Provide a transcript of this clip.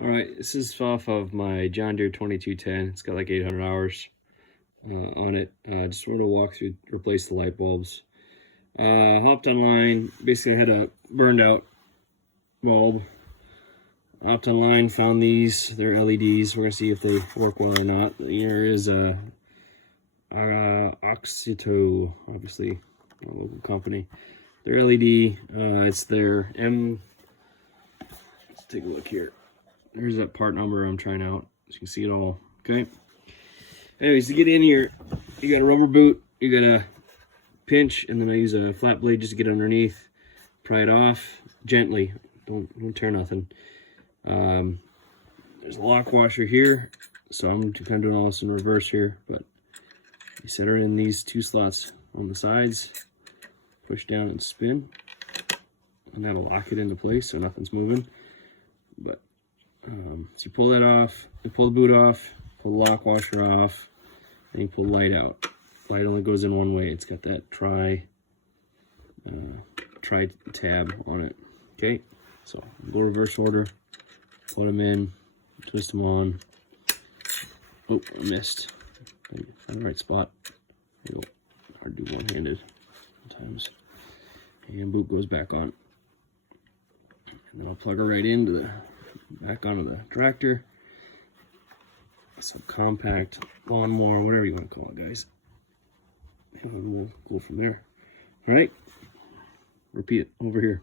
All right, this is off of my John Deere 2210. It's got like 800 hours on it. Just wanted to walk through, replace the light bulbs. Hopped online. Basically, I had a burned out bulb. Hopped online, found these. They're LEDs. We're gonna see if they work well or not. Here is a Oxito, obviously, a local company. They're LED. It's their M. Let's take a look here. There's that part number I'm trying out. So you can see it all. Okay. Anyways, to get in here, you got a rubber boot. You got a pinch, and then I use a flat blade just to get underneath. Pry it off gently. Don't tear nothing. There's a lock washer here, so I'm kind of doing all this in reverse here. But you set her in these two slots on the sides. Push down and spin, and that'll lock it into place so nothing's moving. But so you pull that off, you pull the boot off, pull the lock washer off, and you pull the light out. Light only goes in one way. It's got that tri tab on it. Okay, so go reverse order, put them in, twist them on. Oh, I missed. Find the right spot. There you go. Hard to do one-handed sometimes. And boot goes back on. And then I'll plug her right into the back onto the tractor. Some compact lawnmower, whatever you want to call it, guys. And we'll go from there. All right, repeat it over here.